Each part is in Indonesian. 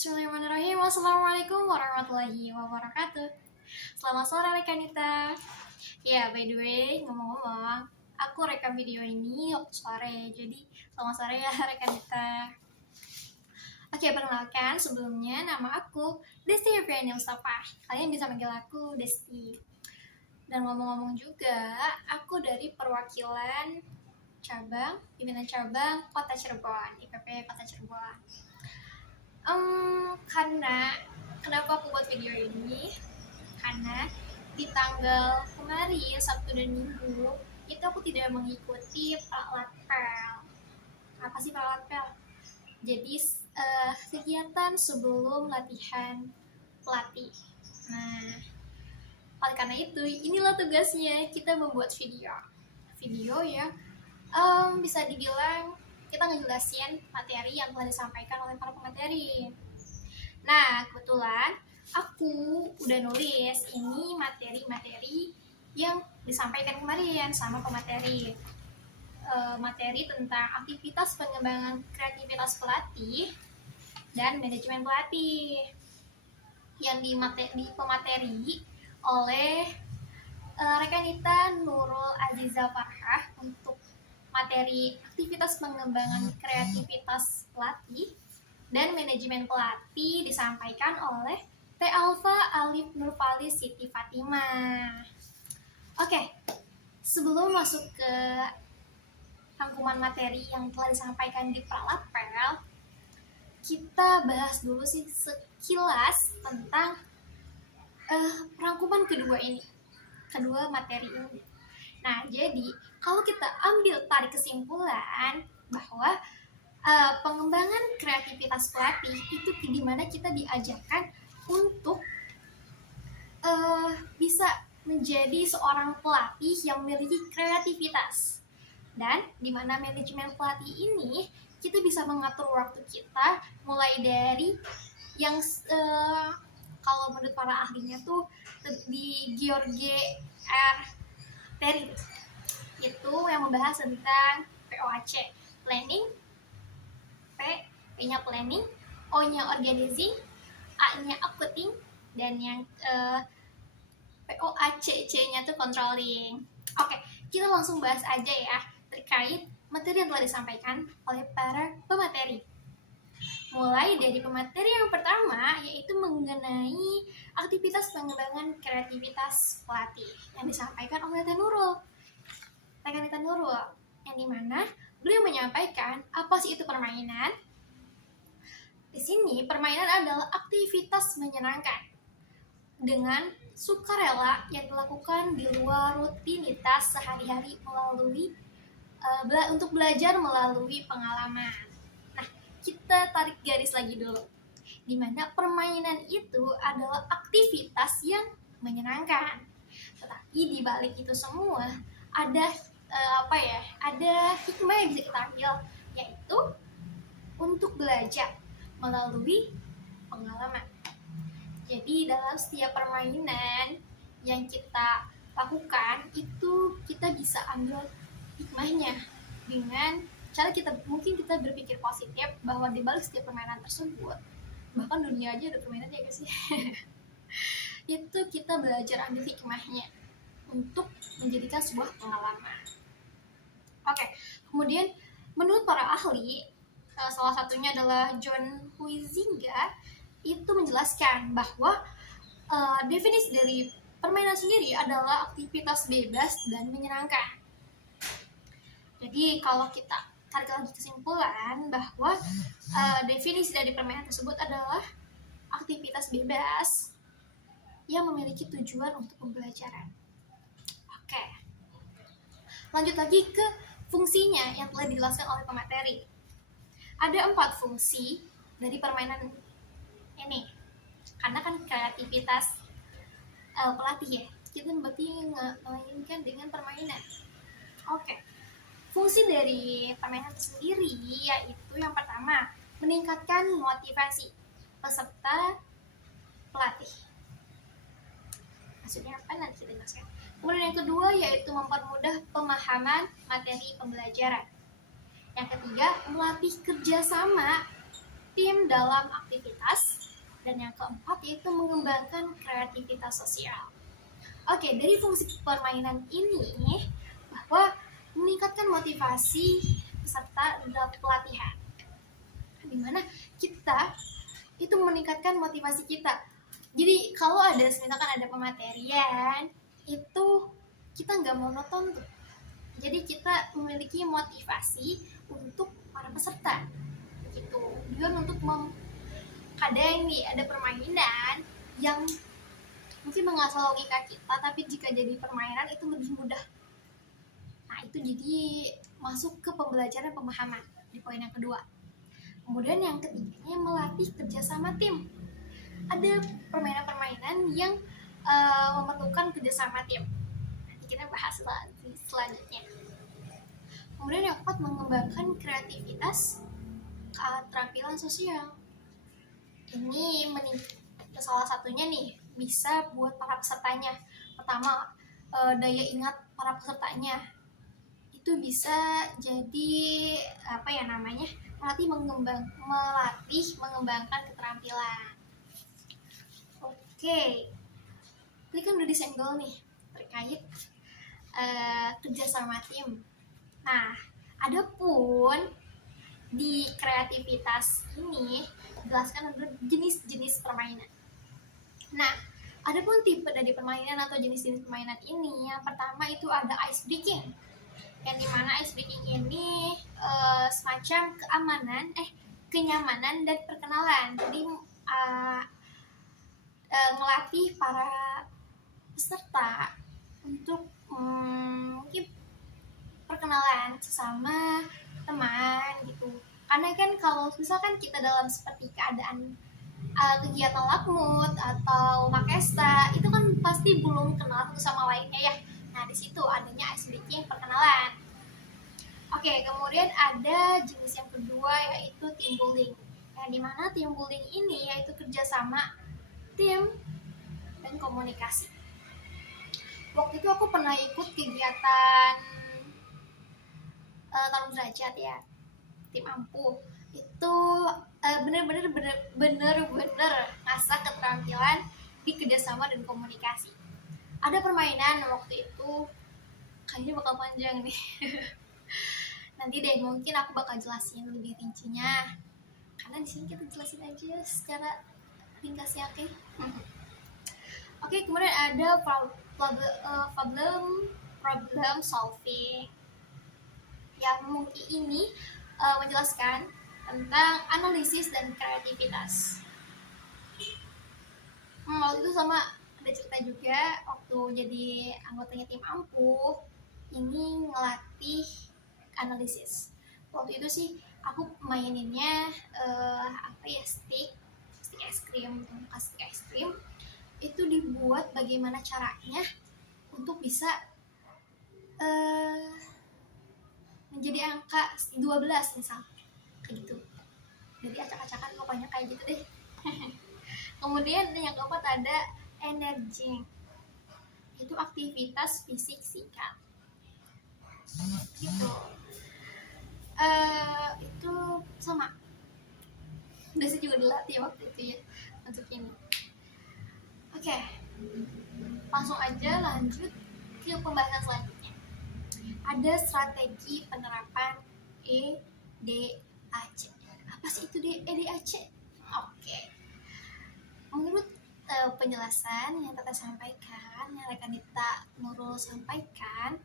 Bismillahirrahmanirrahim. Wassalamualaikum warahmatullahi wabarakatuh. Selamat sore Rekanita. Ya, by the way, ngomong-ngomong, aku rekam video ini waktu sore. Jadi, selamat sore ya Rekanita. Oke, perkenalkan sebelumnya nama aku Desti Febriani Mustafa. Kalian bisa panggil aku Desti. Dan ngomong-ngomong juga, aku dari perwakilan pimpinan cabang Kota Cirebon, IPP Kota Cirebon. Karena kenapa aku buat video ini? Karena di tanggal kemarin Sabtu dan Minggu itu aku tidak mengikuti pralatpel. Apa sih pralatpel? Jadi kegiatan sebelum latihan pelatih. Nah, oleh karena itu inilah tugasnya kita membuat video yang bisa dibilang kita ngejelasin materi yang telah disampaikan oleh para pemateri. Nah, kebetulan aku udah nulis ini materi-materi yang disampaikan kemarin sama pemateri. Materi tentang aktivitas pengembangan kreativitas pelatih dan manajemen pelatih yang dipemateri oleh Rekanita Nurul Aziza Farhah untuk materi aktivitas pengembangan kreativitas pelatih dan manajemen pelatih disampaikan oleh T. Alfa Alif Nurfali Siti Fatimah. Oke, sebelum masuk ke rangkuman materi yang telah disampaikan di pralatpel, kita bahas dulu sih sekilas tentang rangkuman kedua materi ini. Nah, jadi kalau kita ambil tarik kesimpulan bahwa pengembangan kreativitas pelatih itu di mana kita diajarkan untuk bisa menjadi seorang pelatih yang memiliki kreativitas, dan di mana manajemen pelatih ini kita bisa mengatur waktu kita mulai dari yang kalau menurut para ahlinya tuh di George R. Terry itu yang membahas tentang POAC, planning, P-nya planning, O-nya organizing, A-nya accounting, dan yang POAC-nya tuh controlling. Oke, kita langsung bahas aja ya terkait materi yang telah disampaikan oleh para pemateri. Mulai dari pemateri yang pertama, yaitu mengenai aktivitas pengembangan kreativitas pelatih yang disampaikan oleh Rekanita Nurul, yang dimana beliau menyampaikan apa sih itu permainan. Di sini permainan adalah aktivitas menyenangkan dengan sukarela yang dilakukan di luar rutinitas sehari-hari melalui untuk belajar melalui pengalaman. Kita tarik garis lagi dulu, di mana permainan itu adalah aktivitas yang menyenangkan. Tetapi di balik itu semua ada ada hikmah yang bisa kita ambil, yaitu untuk belajar melalui pengalaman. Jadi dalam setiap permainan yang kita lakukan itu kita bisa ambil hikmahnya dengan cara kita berpikir positif bahwa di balik setiap permainan tersebut, bahkan dunia aja ada permainan ya guys sih itu kita belajar ambil hikmahnya untuk menjadikan sebuah pengalaman. Oke, kemudian menurut para ahli, salah satunya adalah John Huizinga, itu menjelaskan bahwa definisi dari permainan sendiri adalah aktivitas bebas dan menyenangkan. Jadi kalau kita tarik lagi kesimpulan bahwa definisi dari permainan tersebut adalah aktivitas bebas yang memiliki tujuan untuk pembelajaran. Oke, lanjut lagi ke fungsinya yang telah dijelaskan oleh pemateri. Ada 4 fungsi dari permainan ini, karena kan kreativitas pelatih ya, kita berarti memainkan dengan permainan. Oke. Fungsi dari permainan itu sendiri yaitu yang pertama, meningkatkan motivasi peserta pelatih. Maksudnya apa nanti kita jelaskan. Kemudian yang kedua yaitu mempermudah pemahaman materi pembelajaran. Yang ketiga, melatih kerjasama tim dalam aktivitas mobilitas, dan yang keempat yaitu mengembangkan kreativitas sosial. Oke, dari fungsi permainan ini bahwa meningkatkan motivasi peserta dalam pelatihan, dimana kita itu meningkatkan motivasi kita. Jadi kalau misalkan ada pematerian itu kita nggak monoton tuh. Jadi kita memiliki motivasi untuk para peserta gitu. Juga untuk kadang nih ada permainan yang mungkin mengasah logika kita, tapi jika jadi permainan itu lebih mudah. Nah itu jadi masuk ke pembelajaran pemahaman di poin yang kedua. Kemudian yang ketiganya melatih kerjasama tim. Ada permainan-permainan yang memerlukan kerjasama tim. Nanti kita bahas selanjutnya. Kemudian yang keempat, mengembangkan kreativitas keterampilan sosial. Ini salah satunya nih bisa buat para pesertanya. Pertama, daya ingat para pesertanya itu bisa jadi melatih mengembangkan keterampilan. Oke, ini kan udah disenggol nih terkait kerjasama tim. Nah, adapun di kreativitas ini jelaskan ada jenis-jenis permainan. Nah, adapun tipe dari permainan atau jenis-jenis permainan ini, yang pertama itu ada ice breaking. Yang dimana ice breaking ini semacam kenyamanan dan perkenalan. Jadi melatih para peserta untuk mungkin perkenalan sesama teman gitu. Karena kan kalau misalkan kita dalam seperti keadaan kegiatan lakmut atau makesta itu kan pasti belum kenal satu sama lainnya ya. Nah di situ adanya ice breaking, perkenalan. Oke, kemudian ada jenis yang kedua yaitu team building. Yang dimana team building ini yaitu kerjasama tim dan komunikasi. Waktu itu aku pernah ikut kegiatan tarung derajat ya, tim ampuh. Itu bener-bener ngasah keterampilan di kerjasama dan komunikasi. Ada permainan waktu itu, kayaknya bakal panjang nih. Nanti deh mungkin aku bakal jelasin lebih rincinya, karena di sini kita jelasin aja secara ringkasnya, oke? Oke, kemudian ada problem solving. Yang mungkin ini menjelaskan tentang analisis dan kreativitas. Waktu itu sama ada cerita juga waktu jadi anggotanya tim ampuh, ini ngelatih analisis. Waktu itu sih aku maininnya stick es krim, stick es krim itu dibuat bagaimana caranya untuk bisa menjadi angka 12 misal kayak gitu. Jadi acak-acakan pokoknya kayak gitu deh. Kemudian yang keempat ada energi, itu aktivitas fisik singkat gitu. Itu sama udah sih juga dilatih waktu itu ya untuk ini. Oke, langsung aja lanjut ke pembahasan selanjutnya. Ada strategi penerapan EDAC. Apa sih itu EDAC? Oke. Menurut penjelasan yang Tata sampaikan, yang rekan Dita Nurul sampaikan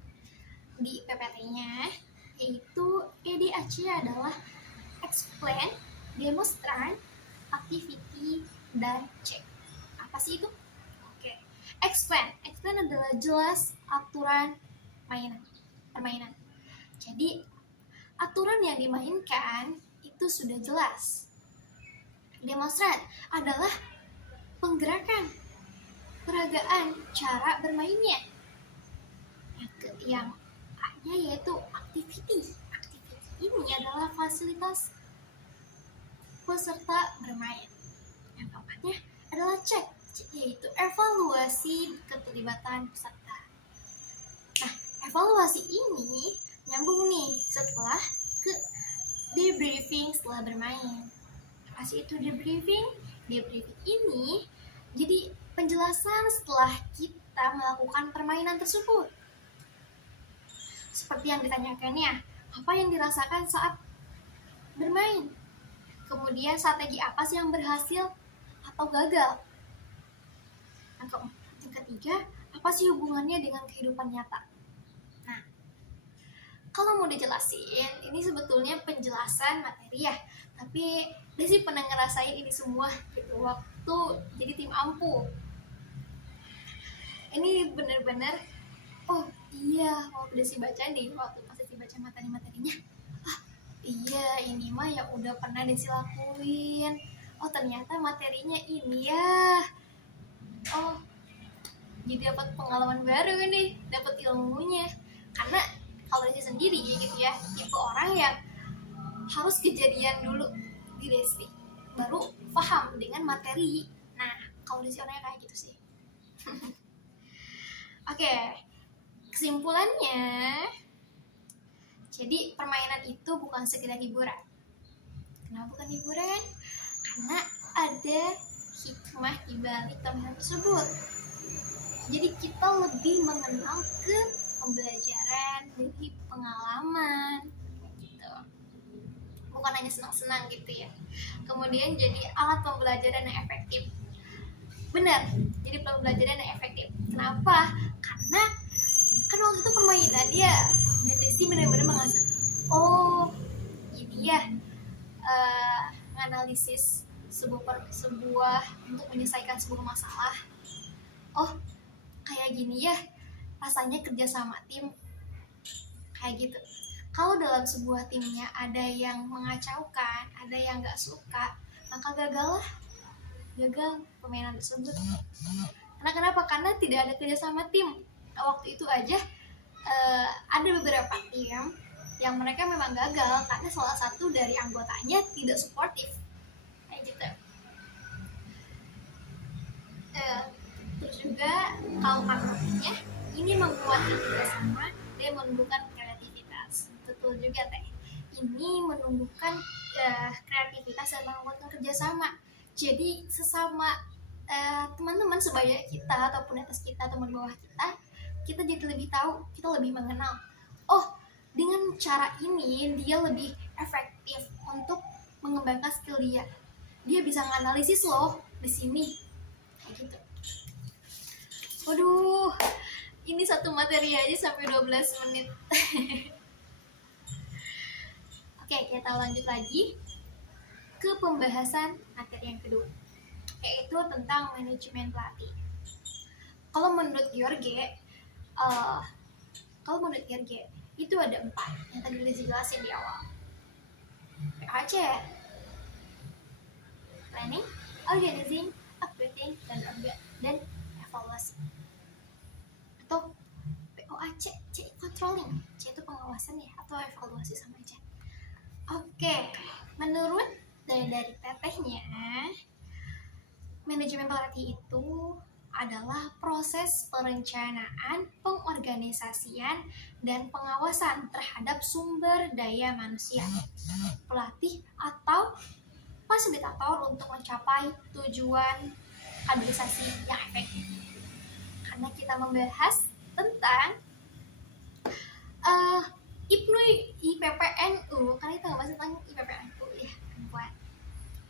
di PPT-nya, yaitu EDAC adalah explain, demonstrate, activity, dan check. Apa sih itu? Oke. Explain adalah jelas aturan permainan. Jadi aturan yang dimainkan itu sudah jelas. Demonstrate adalah penggerakan, peragaan cara bermainnya. Yang A-nya yaitu activity. Activity ini adalah fasilitas peserta bermain. Yang keempatnya adalah check, yaitu evaluasi keterlibatan peserta. Nah, evaluasi ini nyambung nih setelah ke debriefing setelah bermain. Apa sih itu debriefing? Debriefing ini jadi penjelasan setelah kita melakukan permainan tersebut. Seperti yang ditanyakannya, apa yang dirasakan saat bermain? Kemudian strategi apa sih yang berhasil atau gagal? Yang ketiga, apa sih hubungannya dengan kehidupan nyata? Nah, kalau mau dijelasin, ini sebetulnya penjelasan materi ya, tapi Desi pernah ngerasain ini semua gitu waktu jadi tim ampuh. Ini bener-bener, oh iya, waktu Desi baca nih, waktu pas Desi baca materi-materinya, iya ini mah ya udah pernah Desi lakuin. Oh ternyata materinya ini ya. Oh jadi dapat pengalaman baru nih, dapat ilmunya. Karena kalau Desi sendiri gitu ya, tipe orang yang harus kejadian dulu di Desi baru paham dengan materi. Nah kalau Desi orangnya kayak gitu sih. Oke, kesimpulannya, jadi permainan itu bukan sekedar hiburan. Kenapa bukan hiburan? Karena ada hikmah di balik permainan tersebut. Jadi kita lebih mengenal ke pembelajaran dari pengalaman gitu. Bukan hanya senang-senang gitu ya. Kemudian jadi alat pembelajaran yang efektif. Benar, jadi pembelajaran yang efektif. Kenapa? Karena kan waktu itu permainan ya, dan Desi benar-benar mengasah, oh ini ya menganalisis sebuah untuk menyelesaikan sebuah masalah. Oh kayak gini ya rasanya kerja sama tim, kayak gitu. Kalau dalam sebuah timnya ada yang mengacaukan, ada yang nggak suka, maka gagal permainan tersebut. Karena kenapa? Karena tidak ada kerjasama tim. Waktu itu aja ada beberapa tim yang mereka memang gagal karena salah satu dari anggotanya tidak suportif, kayak gitu. Terus juga kalau maknanya ini menguatkan kerjasama dan menumbuhkan kreativitas. Betul juga teh. Ini menumbuhkan kreativitas dan menguatkan kerjasama. Jadi sesama teman-teman sebaya kita ataupun atas kita atau di bawah kita jadi lebih tahu, kita lebih mengenal. Oh, dengan cara ini dia lebih efektif untuk mengembangkan skill dia. Dia bisa menganalisis loh di sini, kayak gitu. Waduh, ini satu materi aja sampai 12 menit. Oke, kita lanjut lagi ke pembahasan materi yang kedua, yaitu tentang manajemen pelatih. Kalau menurut George, itu ada 4 yang tadi udah dijelasin di awal. PAC, planning, organizing, updating, dan evaluasi. Atau POAC, C controlling, C itu pengawasan ya, atau evaluasi sama aja. Oke, menurut dari tetehnya, manajemen pelatih itu adalah proses perencanaan, pengorganisasian, dan pengawasan terhadap sumber daya manusia, pelatih atau fasilitator untuk mencapai tujuan kaderisasi yang efektif. Karena kita membahas tentang IPPNU, karena kita ngebahas tentang IPPNU ya, buat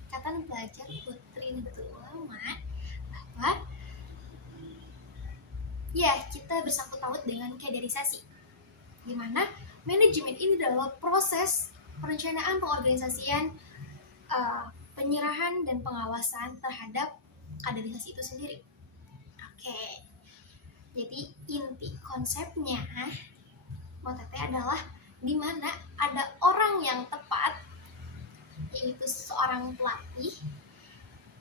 Ikatan Pelajar Putri Nahdlatul Ulama, bahwa ya kita bersangkut paut dengan kaderisasi, dimana manajemen ini adalah proses perencanaan, pengorganisasian, penyerahan dan pengawasan terhadap kaderisasi itu sendiri. Oke, jadi inti konsepnya Motete adalah di mana ada orang yang tepat, yaitu seorang pelatih,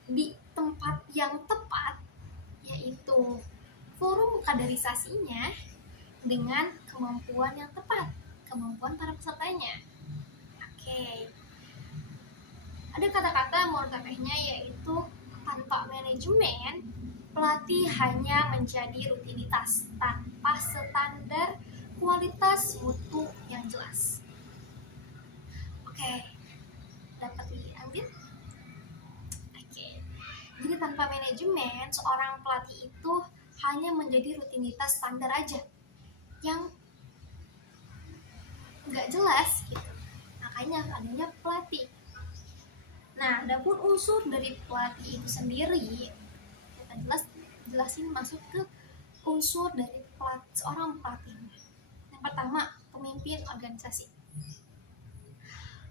di tempat yang tepat, yaitu forum kaderisasinya, dengan kemampuan yang tepat, kemampuan para pesertanya. Oke. Ada kata-kata Motete-nya yaitu tanpa manajemen, pelatih hanya menjadi rutinitas tanpa standar kualitas mutu yang jelas. Oke, dapat diambil? Oke, Jadi tanpa manajemen, seorang pelatih itu hanya menjadi rutinitas standar aja yang nggak jelas gitu. Makanya adanya pelatih. Nah, adapun unsur dari pelatih itu sendiri, kita jelasin masuk ke unsur dari seorang pelatih. Yang pertama, pemimpin organisasi.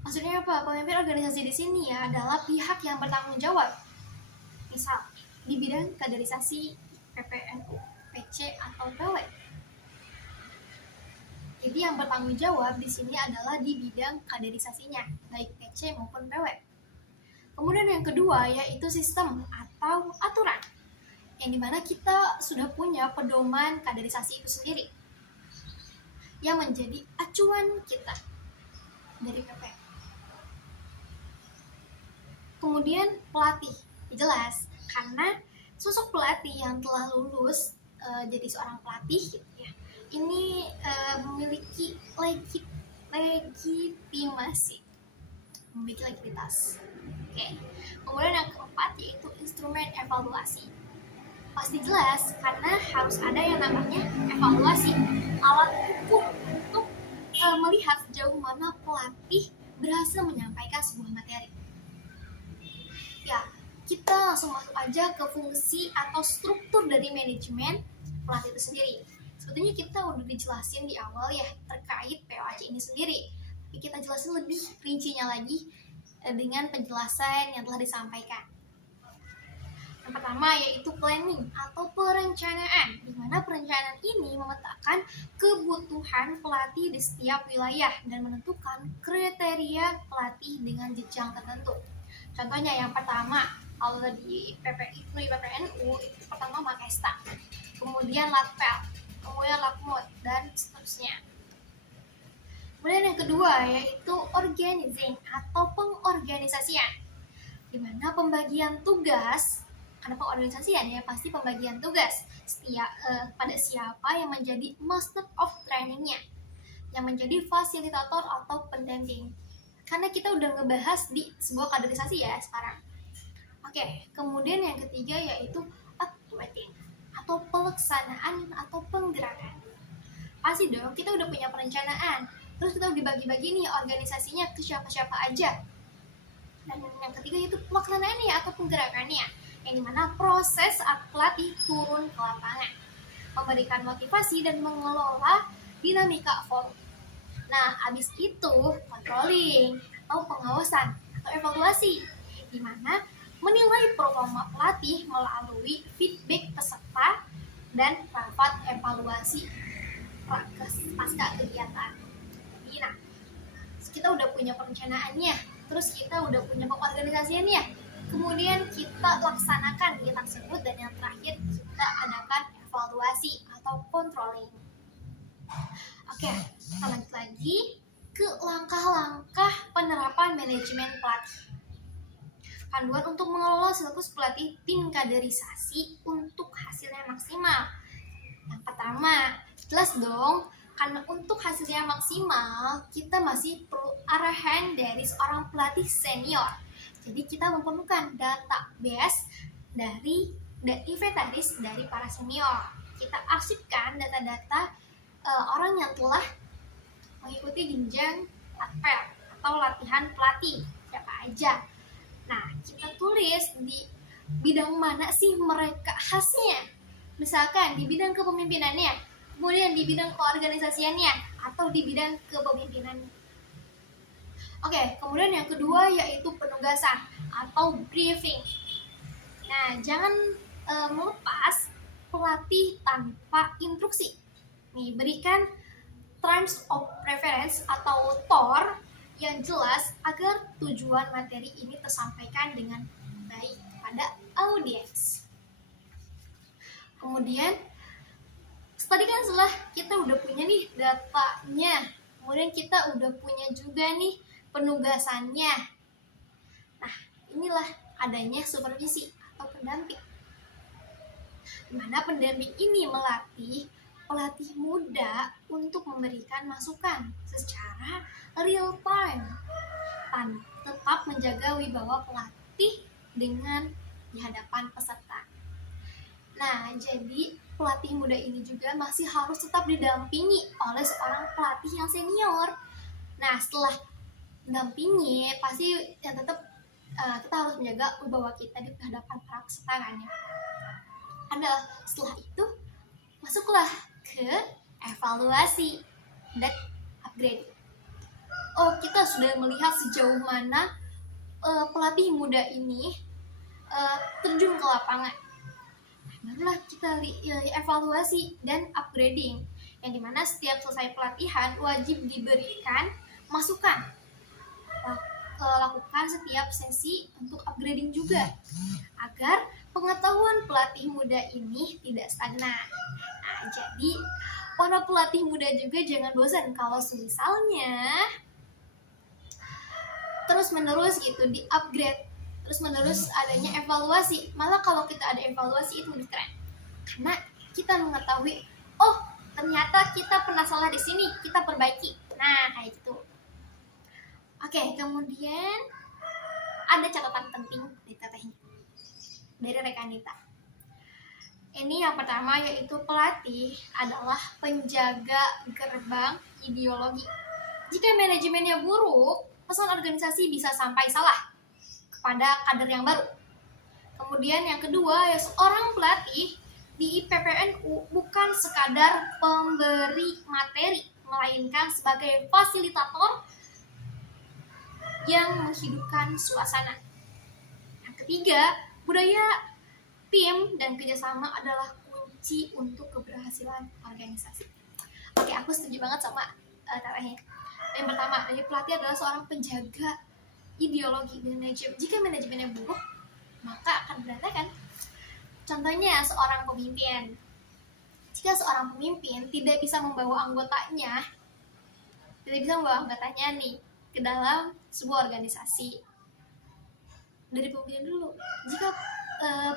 Maksudnya apa? Pemimpin organisasi di sini ya adalah pihak yang bertanggung jawab. Misal di bidang kaderisasi PPNU, PC atau PW. Jadi yang bertanggung jawab di sini adalah di bidang kaderisasinya, baik PC maupun PW. Kemudian yang kedua yaitu sistem atau aturan, yang dimana kita sudah punya pedoman kaderisasi itu sendiri, yang menjadi acuan kita dari PP. Kemudian pelatih, jelas karena sosok pelatih yang telah lulus jadi seorang pelatih gitu ya, ini memiliki legitimasi, memiliki legitimitas. Oke. Kemudian yang keempat yaitu instrumen evaluasi. Pasti jelas karena harus ada yang namanya evaluasi, alat ukur untuk melihat sejauh mana pelatih berhasil menyampaikan sebuah materi. Ya, kita langsung masuk aja ke fungsi atau struktur dari manajemen pelatih itu sendiri. Sebetulnya kita udah dijelasin di awal ya terkait POAC ini sendiri. Tapi kita jelasin lebih rincinya lagi dengan penjelasan yang telah disampaikan. Yang pertama yaitu planning atau perencanaan, di mana perencanaan ini memetakan kebutuhan pelatih di setiap wilayah dan menentukan kriteria pelatih dengan jenjang tertentu. Contohnya yang pertama, kalau di PPNU itu pertama Makesta, kemudian Latpel, kemudian Lakmot, dan seterusnya. Kemudian yang kedua yaitu organizing atau pengorganisasian, di mana pembagian tugas, karena pengorganisasian ya pasti pembagian tugas pada siapa yang menjadi master of trainingnya, yang menjadi fasilitator atau pendamping. Karena kita udah ngebahas di sebuah kaderisasi ya sekarang. Oke, kemudian yang ketiga yaitu operating atau pelaksanaan atau penggerakan. Pasti dong, kita udah punya perencanaan, terus kita udah dibagi-bagi nih organisasinya ke siapa-siapa aja. Dan yang ketiga yaitu pelaksanaannya atau penggerakannya, yang dimana proses pelatih turun ke lapangan, memberikan motivasi dan mengelola dinamika forum. Nah, habis itu controlling atau pengawasan atau evaluasi, di mana menilai performa pelatih melalui feedback peserta dan rapat evaluasi pasca kegiatan. Nah, kita udah punya perencanaannya, terus kita udah punya pengorganisasiannya, kemudian kita laksanakan kegiatan tersebut, dan yang terakhir kita adakan evaluasi atau controlling. Oke, kita lanjut lagi ke langkah-langkah penerapan manajemen pelatih. Panduan untuk mengelola siklus pelatih tim kaderisasi untuk hasilnya maksimal. Yang pertama, jelas dong, karena untuk hasilnya maksimal, kita masih perlu arahan dari seorang pelatih senior. Jadi kita memerlukan database dan inventaris dari para senior. Kita arsipkan data-data orang yang telah mengikuti jenjang APL atau latihan pelatih, siapa aja. Nah, kita tulis di bidang mana sih mereka khasnya. Misalkan di bidang kepemimpinannya, kemudian di bidang keorganisasiannya, atau di bidang kepemimpinannya. Oke, kemudian yang kedua yaitu penugasan atau briefing. Nah, jangan melepas pelatih tanpa instruksi. Nih, berikan terms of reference atau TOR yang jelas agar tujuan materi ini tersampaikan dengan baik pada audiens. Kemudian tadi kan setelah kita udah punya nih datanya, kemudian kita udah punya juga nih penugasannya. Nah, inilah adanya supervisi atau pendamping, di mana pendamping ini melatih pelatih muda untuk memberikan masukan secara real time, tetap menjaga wibawa pelatih dengan di hadapan peserta. Nah, jadi pelatih muda ini juga masih harus tetap didampingi oleh seorang pelatih yang senior. Nah, setelah mendampingi, pasti yang tetap kita harus menjaga wibawa kita di hadapan para peserta kan ya. Setelah itu, masuklah ke evaluasi dan upgrade. Kita sudah melihat sejauh mana pelatih muda ini terjun ke lapangan. Barulah kita evaluasi dan upgrading, yang dimana setiap selesai pelatihan wajib diberikan masukan. Lakukan setiap sesi untuk upgrading juga, agar pengetahuan pelatih muda ini tidak stagnan. Nah, jadi para pelatih muda juga jangan bosan kalau misalnya terus-menerus gitu di upgrade, terus-menerus adanya evaluasi. Malah kalau kita ada evaluasi itu lebih keren, karena kita mengetahui, oh ternyata kita pernah salah di sini, kita perbaiki. Nah, kayak gitu. Oke, kemudian ada catatan penting dari tetehnya, dari Rekanita. Ini yang pertama, yaitu pelatih adalah penjaga gerbang ideologi. Jika manajemennya buruk, pesan organisasi bisa sampai salah kepada kader yang baru. Kemudian yang kedua, ya, seorang pelatih di IPPNU bukan sekadar pemberi materi, melainkan sebagai fasilitator yang menghidupkan suasana. Yang ketiga, budaya tim dan kerjasama adalah kunci untuk keberhasilan organisasi. Oke, aku setuju banget sama tarahnya. Yang pertama, pelatih adalah seorang penjaga ideologi manajemen. Jika manajemennya buruk, maka akan berantakan. Contohnya seorang pemimpin. Jika seorang pemimpin tidak bisa membawa anggotanya nih ke dalam sebuah organisasi. Dari pemimpin dulu. Jika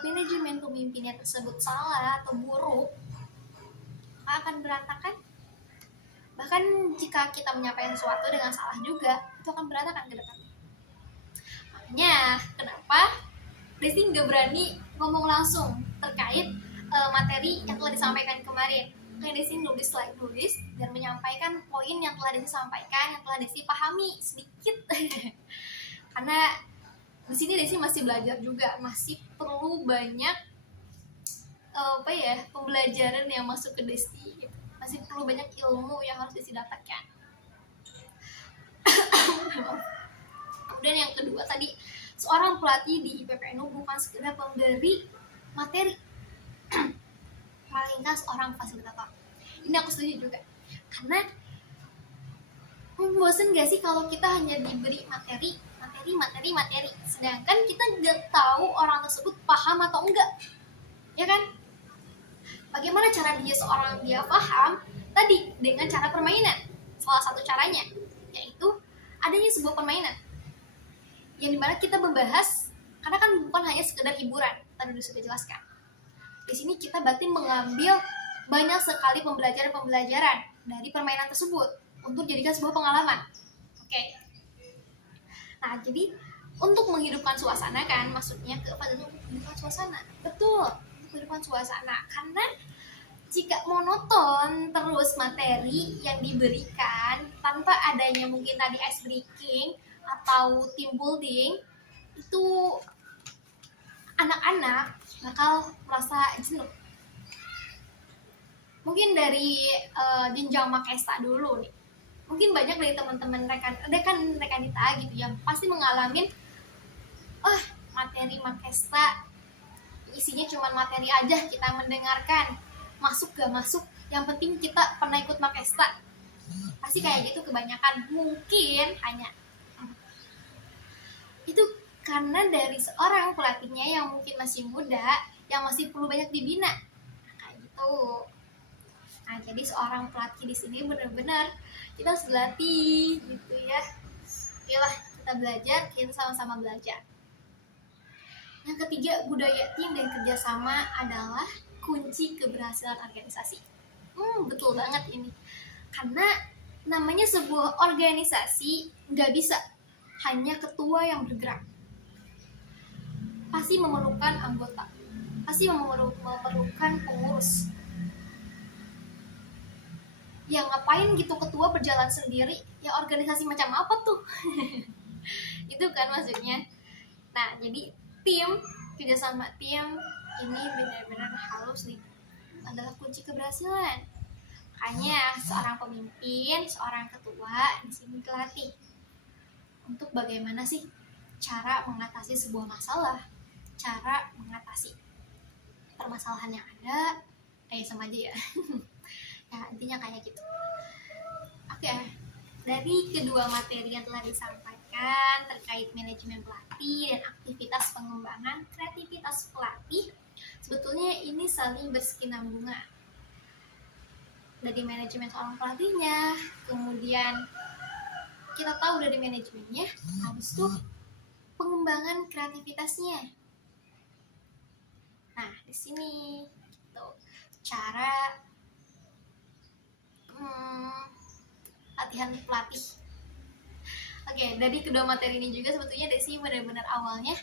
manajemen pemimpinnya tersebut salah atau buruk, akan berantakan. Bahkan jika kita menyampaikan sesuatu dengan salah juga, itu akan berantakan ke depan. Makanya kenapa Desi nggak berani ngomong langsung terkait materi yang telah disampaikan kemarin. Kayak Desi nulis dan menyampaikan poin yang telah Desi sampaikan, yang telah Desi pahami sedikit. Karena di sini Desi masih belajar juga, masih perlu banyak pembelajaran yang masuk ke Desi. Masih perlu banyak ilmu yang harus Desi dapatkan. Kemudian yang kedua tadi, seorang pelatih di IPPNU bukan sekedar pemberi materi, melainkan seorang fasilitator. Ini aku setuju juga, karena bosen gak sih kalau kita hanya diberi materi, sedangkan kita nggak tahu orang tersebut paham atau enggak, ya kan? Bagaimana cara dia paham? Tadi dengan cara permainan. Salah satu caranya yaitu adanya sebuah permainan yang dimana kita membahas, karena kan bukan hanya sekedar hiburan, tadi sudah jelaskan. Di sini kita berarti mengambil banyak sekali pembelajaran dari permainan tersebut untuk jadikan sebuah pengalaman. Oke. Nah, jadi untuk menghidupkan suasana kan, maksudnya menghidupkan suasana. Betul, menghidupkan suasana. Karena jika monoton terus materi yang diberikan tanpa adanya mungkin tadi ice breaking atau team building, itu anak-anak bakal merasa jenuh. Mungkin dari jenjang Makesta dulu nih. Mungkin banyak dari teman-teman rekanita gitu yang pasti mengalami materi Makesta isinya cuma materi aja, kita mendengarkan, masuk gak masuk, yang penting kita pernah ikut Makesta. Pasti kayak gitu kebanyakan. Mungkin hanya itu karena dari seorang pelatihnya yang mungkin masih muda, yang masih perlu banyak dibina. Kayak gitu. Nah, jadi seorang pelatih di sini benar-benar kita harus berlatih gitu ya. Yalah, kita belajar, kita sama-sama belajar. Yang ketiga, budaya tim dan kerjasama adalah kunci keberhasilan organisasi. Betul banget ini. Karena namanya sebuah organisasi nggak bisa hanya ketua yang bergerak. pasti memerlukan anggota, pasti memerlukan pengurus. Ya ngapain gitu ketua berjalan sendiri, ya organisasi macam apa tuh? Itu kan maksudnya. Nah jadi tim, kerjasama tim ini benar-benar harus adalah kunci keberhasilan. Makanya seorang pemimpin, seorang ketua di sini dilatih untuk bagaimana sih cara mengatasi sebuah masalah, cara mengatasi permasalahan yang ada, sama aja ya. Ya intinya kayak gitu. Oke, dari kedua materi yang telah disampaikan terkait manajemen pelatih dan aktivitas pengembangan kreativitas pelatih, sebetulnya ini saling berkesinambungan. Dari manajemen seorang pelatihnya, kemudian kita tahu dari manajemennya, habis itu pengembangan kreativitasnya. Nah, di sini gitu, cara latihan pelatih. Oke, dari kedua materi ini juga sebetulnya Desi benar-benar awalnya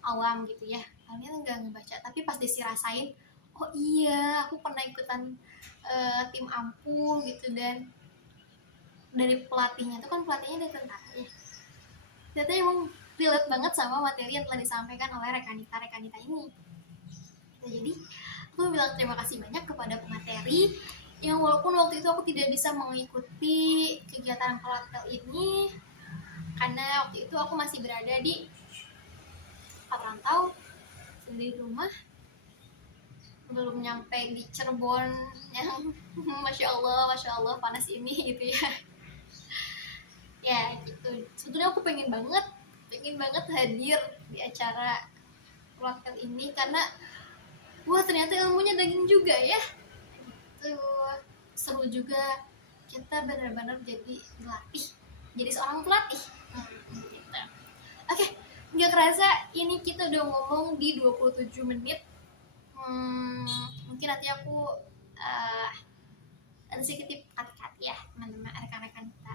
awam gitu ya. Awalnya nggak ngebaca, tapi pas Desi rasain, oh iya, aku pernah ikutan tim ampuh gitu, dan dari pelatihnya itu kan pelatihnya dari tentara ya. Ternyata emang relate banget sama materi yang telah disampaikan oleh rekanita ini. Jadi aku bilang terima kasih banyak kepada pemateri yang walaupun waktu itu aku tidak bisa mengikuti kegiatan pelatih ini karena waktu itu aku masih berada di perantau sendiri di rumah, belum nyampe di Cirebon yang masya Allah panas ini gitu ya. Ya gitu, sebetulnya aku pengen banget hadir di acara pelatih ini karena wah ternyata ilmunya daging juga ya. Tuh seru juga, kita benar-benar jadi pelatih, jadi seorang pelatih. Gitu. Oke, nggak kerasa ini kita udah ngomong di 27 menit. Mungkin nanti aku ada sedikit cut ya teman-teman, rekanita.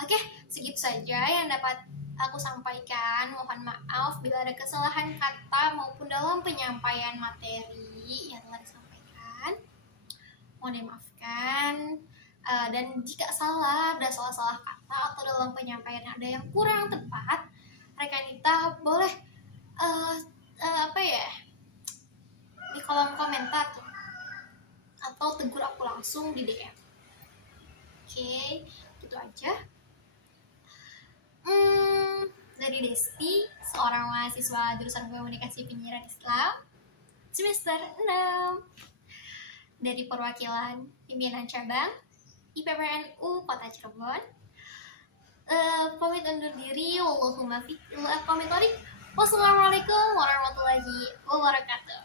Oke, segitu saja yang dapat aku sampaikan. Mohon maaf bila ada kesalahan kata maupun dalam penyampaian materi yang telah disampaikan. Mohon dimaafkan. Dan jika ada salah-salah kata atau dalam penyampaian ada yang kurang tepat, rekanita boleh di kolom komentar tuh, atau tegur aku langsung di DM. Oke, gitu aja. Dari Desti, seorang mahasiswa jurusan Komunikasi Penyiaran Islam semester 6 dari perwakilan pimpinan cabang IPPNU Kota Cirebon. Pamit undur diri. Wallahumma pamit. Wassalamualaikum warahmatullahi wabarakatuh.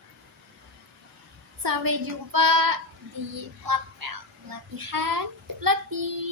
Sampai jumpa di latihan pelatih.